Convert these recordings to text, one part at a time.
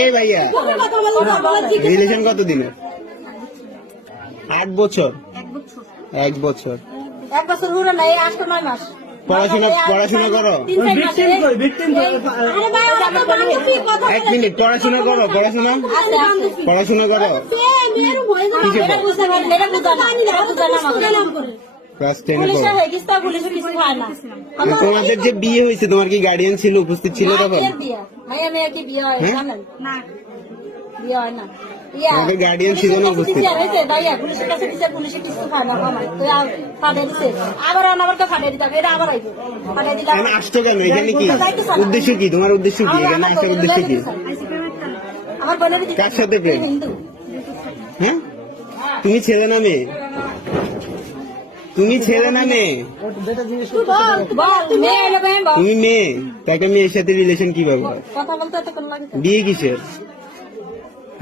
এই ভাইয়া রিলেশন কত দিনের? 8 বছর। 1 বছর পুরো নাই, 8-9 মাস। পড়াশোনা করো? 1 মিনিট, পড়াশোনা করো? পড়াশোনা করো? ক্লাস 10 এ তোমাদের যে বিয়ে হয়েছে, তোমার কি গার্ডিয়ান ছিল, উপস্থিত ছিল তখন? তোমাদের গার্ডিয়ান ছিল না উপস্থিত? আসছো কেন এখানে? কি উদ্দেশ্য, কি তোমার উদ্দেশ্য, কি এখানে আসার উদ্দেশ্য কি? কার সাথে প্রেম? হ্যাঁ, তুমি ছেলে না মেয়ে? তুমি ছেলে না মেয়ে? তুমি মেয়ে, তাকে মেয়ের সাথে রিলেশন কিভাবে? বিয়ে কিসের?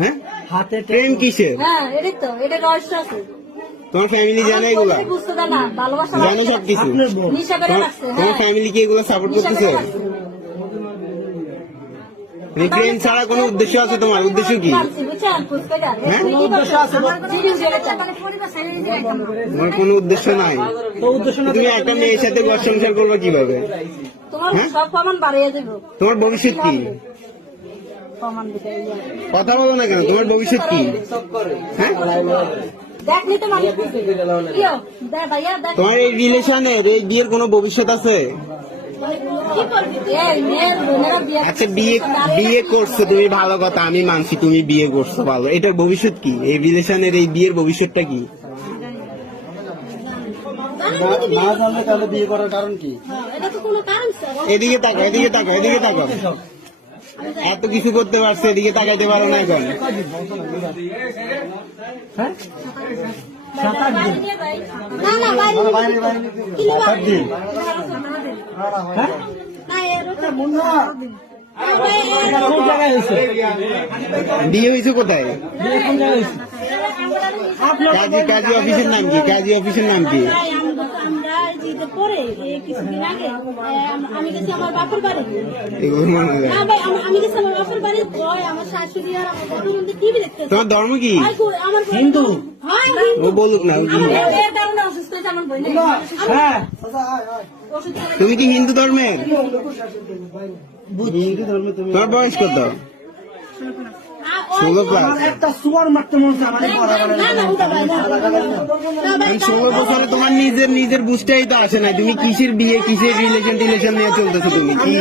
হ্যাঁ, প্রেম কিসের? তোমার ফ্যামিলি জানে এগুলা? জানো সবকিছু? তোমার ফ্যামিলি কি এগুলো সাপোর্ট করতেছে? প্রেম ছাড়া কোনো উদ্দেশ্য আছে তোমার? উদ্দেশ্য কি? তোমার কোনো উদ্দেশ্য নাই? তুমি একটা মেয়ের সাথে ঘর সংসার করবে কিভাবে? তোমার ভবিষ্যৎ কি? কথা বলো না কেন? তোমার ভবিষ্যৎ কি? হ্যাঁ, তোমার এই রিলেশনের, এই বিয়ের কোনো ভবিষ্যৎ আছে? আচ্ছা, বিয়ে করছো তুমি, ভালো কথা, আমি মানছি তুমি বিয়ে করছো, ভালো। এটার ভবিষ্যৎ কি? এই রিলেশনের, এই বিয়ের ভবিষ্যৎটা কি? তাহলে বিয়ে করার কারণ কি? এদিকে তাকাও, এদিকে তাকাও, এদিকে তাকাও। এত কিছু করতে পারছে, এদিকে তাকাইতে পারো না এখন? বিয়ে হয়েছে কোথায়? কাজী অফিসের নাম কি? কাজী অফিসের নাম কি? কিছুদিন আগে আমি গেছি আমার বাপের বাড়ি। আমার শাশুড়ি আর আমার টিভি দেখতে। তোমার ধর্ম কি? হিন্দু। ও বলুক না। তুমি কি হিন্দু ধর্মের? তোমার বয়স কত? 16 ক্লাস। একটা সুয়ার মারতে মন চায়, 16 বছরে তোমার নিজের বুঝতেই তো আসে না। তুমি কিসের বিয়ে, কিসের রিলেশন নিয়ে চলতেছো? তুমি কি